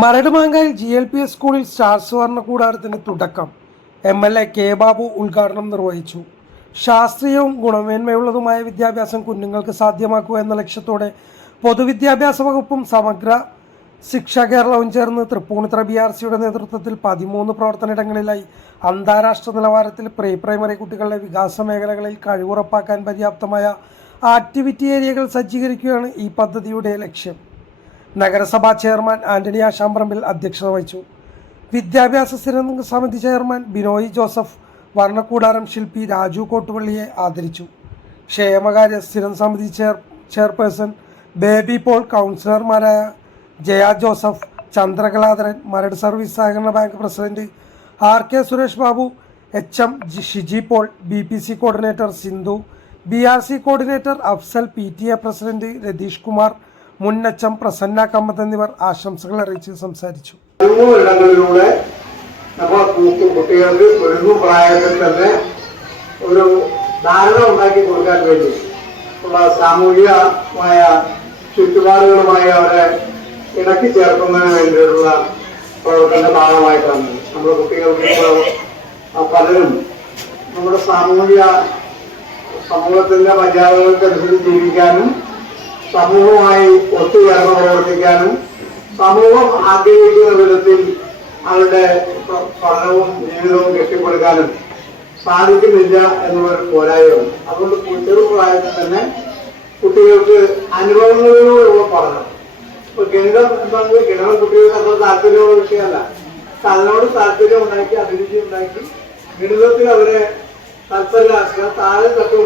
മരടുമാങ്കായിൽ G L P S സ്കൂളിൽ star സുവർണ കൂടാരത്തിന് തുടക്കം M L A K Babu ഉദ്ഘാടനം നിർവഹിച്ചു. ശാസ്ത്രീയവും ഗുണമേന്മയുള്ളതുമായ വിദ്യാഭ്യാസം കുഞ്ഞുങ്ങൾക്ക് സാധ്യമാക്കുക എന്ന ലക്ഷ്യത്തോടെ പൊതുവിദ്യാഭ്യാസ വകുപ്പും സമഗ്ര ശിക്ഷാ കേരളവും ചേർന്ന് തൃപ്പൂണിത്തറ ബി ആർ സിയുടെ നേതൃത്വത്തിൽ പതിമൂന്ന് പ്രവർത്തനയിടങ്ങളിലായി അന്താരാഷ്ട്ര നിലവാരത്തിൽ പ്രീ പ്രൈമറി കുട്ടികളുടെ വികാസ മേഖലകളിൽ കഴിവുറപ്പാക്കാൻ പര്യാപ്തമായ ആക്ടിവിറ്റി ഏരിയകൾ സജ്ജീകരിക്കുകയാണ് ഈ പദ്ധതിയുടെ ലക്ഷ്യം. നഗരസഭാ ചെയർമാൻ ആന്റണി ആശാമ്പറമ്പിൽ അധ്യക്ഷത വഹിച്ചു. വിദ്യാഭ്യാസ സ്ഥിരംഗ സമിതി ചെയർമാൻ ബിനോയ് ജോസഫ് വർണക്കൂടാരം ശില്പി രാജു കോട്ടുപള്ളിയെ ആദരിച്ചു. ക്ഷേമകാര്യ സ്ഥിരം സമിതി ചെയർ ചെയർപേഴ്സൺ ബേബി പോൾ കൗൺസിലർമാരായ ജയ ജോസഫ് ചന്ദ്രകലാധരൻ മരട് സർവീസ് സഹകരണ bank president R K Suresh Babu H M Shiji Paul B P C coordinator Sindhu B R C coordinator Afsal P T A president Ratheesh Kumar മുൻ H Prasanna Kammath എന്നിവർ ആശംസകൾ അറിയിച്ച് സംസാരിച്ചു. ഇടങ്ങളിലൂടെ നമ്മൾ കുട്ടി- കുട്ടികൾക്ക് ഒരു പ്രായത്തിൽ തന്നെ ഒരു ധാരണ ഉണ്ടാക്കി കൊടുക്കാൻ വേണ്ടി ഉള്ള സാമൂഹികമായ ചുറ്റുപാടുകളുമായി അവരെ ഇണക്കി ചേർക്കുന്നതിന് വേണ്ടിയിട്ടുള്ള പ്രവർത്തന ഭാഗമായിട്ടാണ് നമ്മുടെ കുട്ടികൾക്ക് പലരും നമ്മുടെ സാമൂഹിക സമൂഹത്തിന്റെ മര്യാദകൾക്കനുസരിച്ച് ജീവിക്കാനും സമൂഹവുമായി ഒത്തുചേർന്ന് പ്രവർത്തിക്കാനും സമൂഹം ആഗ്രഹിക്കുന്ന വിധത്തിൽ അവരുടെ പഠനവും ജീവിതവും കെട്ടിപ്പടുക്കാനും സാധിക്കുന്നില്ല എന്നുള്ളൊരു പോരായ്മ അതുകൊണ്ട് ചെറുപ്രായത്തിൽ തന്നെ കുട്ടികൾക്ക് അനുഭവങ്ങളിലൂടെയുള്ള പഠനം. ഇപ്പൊ ഗണിതം എന്താണെന്ന് ഗണിതം കുട്ടികൾക്ക് അത്ര താല്പര്യമുള്ള വിഷയമല്ല. തന്നോട് താല്പര്യം ഉണ്ടാക്കി അഭിരുചി ഉണ്ടാക്കി ഗണിതത്തിൽ അവരെ താല്പര്യമാക്കുക താഴെ തട്ട്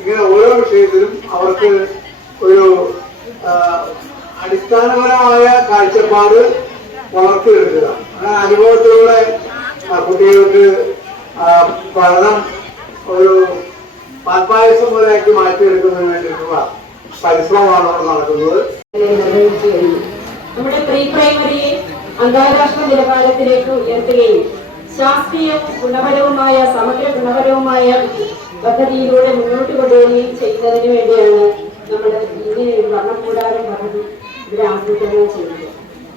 ഇങ്ങനെ ഓരോ വിഷയത്തിലും അവർക്ക് അടിസ്ഥാനപരമായ കാഴ്ചപ്പാട് വളർത്തിയെടുക്കുക. അങ്ങനെ അനുഭവത്തിലൂടെ കുട്ടികൾക്ക് പഠനം ഒരു പാൽപ്പായസം പോലെയാക്കി മാറ്റിയെടുക്കുന്നതിന് വേണ്ടിയിട്ടുള്ള പരിശ്രമമാണ് അവിടെ നടക്കുന്നത്. നമ്മുടെ പ്രീ പ്രൈമറിയെ അന്താരാഷ്ട്ര നിലവാരത്തിലേക്ക് ഉയർത്തുകയും ശാസ്ത്രീയവും ഗുണപരവുമായ സമഗ്ര ഗുണപരവുമായ പദ്ധതിയിലൂടെ മുന്നോട്ട് കൊണ്ടുപോവുകയും ചെയ്യുന്നതിന് വേണ്ടിയാണ് നമ്മൾ ഇങ്ങനെ ഒരു വർണക്കൂടാരം പദ്ധതി ഇവിടെ ആസൂത്രണം ചെയ്യുന്നത്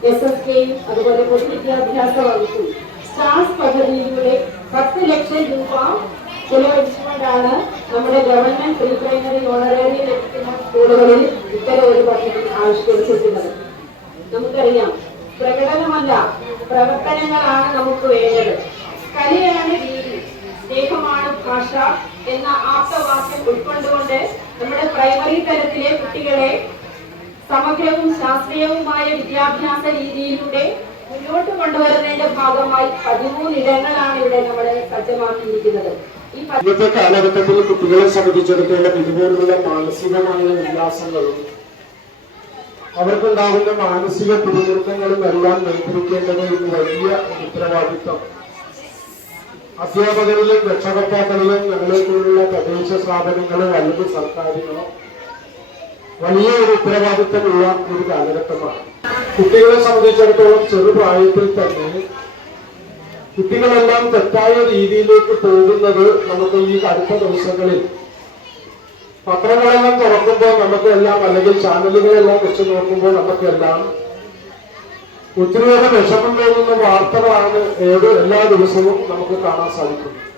എസ് എസ് കെയും അതുപോലെ പൊതുവിദ്യാഭ്യാസ വകുപ്പും സ്റ്റാർസ് പദ്ധതിയിലൂടെ പത്ത് ലക്ഷം രൂപ ചെലവഴിച്ചുകൊണ്ടാണ് നമ്മുടെ ഗവൺമെന്റ് പ്രീ പ്രൈമറി ഓണറേറി ലഭിക്കുന്ന സ്കൂളുകളിൽ ഇത്തരം ഒരു പദ്ധതി ആവിഷ്കരിച്ചിട്ടുള്ളത്. നമുക്കറിയാം പ്രകടനമല്ല പ്രവർത്തനങ്ങളാണ് നമുക്ക് വേണ്ടത്. കലയാണ് രീതി. സ്നേഹമാണ് ഭാഷ എന്ന ആപ്തവാക്യം ഉൾക്കൊണ്ടുകൊണ്ട് നമ്മുടെ പ്രൈമറി തലത്തിലെ കുട്ടികളെ സമഗ്രവും ശാസ്ത്രീയവുമായ വിദ്യാഭ്യാസ രീതിയിലൂടെ മുന്നോട്ട് കൊണ്ടുവരുന്നതിന്റെ ഭാഗമായി പതിമൂന്ന് ഇടങ്ങളാണ് ഇവിടെ നമ്മൾ സജ്ജമാക്കിയിരിക്കുന്നത്. ഇന്നത്തെ കാലഘട്ടത്തിൽ കുട്ടികളെ സംബന്ധിച്ചിടത്തോളം ഇതുപോലുള്ള മാനസികമായ ഉല്ലാസങ്ങളും അവർക്കുണ്ടാകുന്ന മാനസിക പിരിമുറുക്കങ്ങളും എല്ലാം നിയന്ത്രിക്കേണ്ടത് ഒരു വലിയ ഉത്തരവാദിത്വം അധ്യാപകരിലും രക്ഷകർത്താക്കളിലും ഞങ്ങളെപ്പോലുള്ള തദ്ദേശ സ്ഥാപനങ്ങളോ അല്ലെങ്കിൽ സർക്കാരുകളോ വലിയ ഒരു ഉത്തരവാദിത്തമുള്ള ഒരു കാലഘട്ടമാണ്. കുട്ടികളെ സംബന്ധിച്ചിടത്തോളം ചെറുപ്രായത്തിൽ തന്നെ കുട്ടികളെല്ലാം തെറ്റായ രീതിയിലേക്ക് പോകുന്നത് നമുക്ക് ഈ അടുത്ത ദിവസങ്ങളിൽ പത്രങ്ങളെല്ലാം തുറക്കുമ്പോൾ നമുക്കെല്ലാം അല്ലെങ്കിൽ ചാനലുകളെല്ലാം വെച്ച് നോക്കുമ്പോൾ നമുക്കെല്ലാം ഒത്തിരിയേറെ വിഷമം തോന്നുന്ന വാർത്തകളാണ് ഏത് എല്ലാ ദിവസവും നമുക്ക് കാണാൻ സാധിക്കുന്നത്.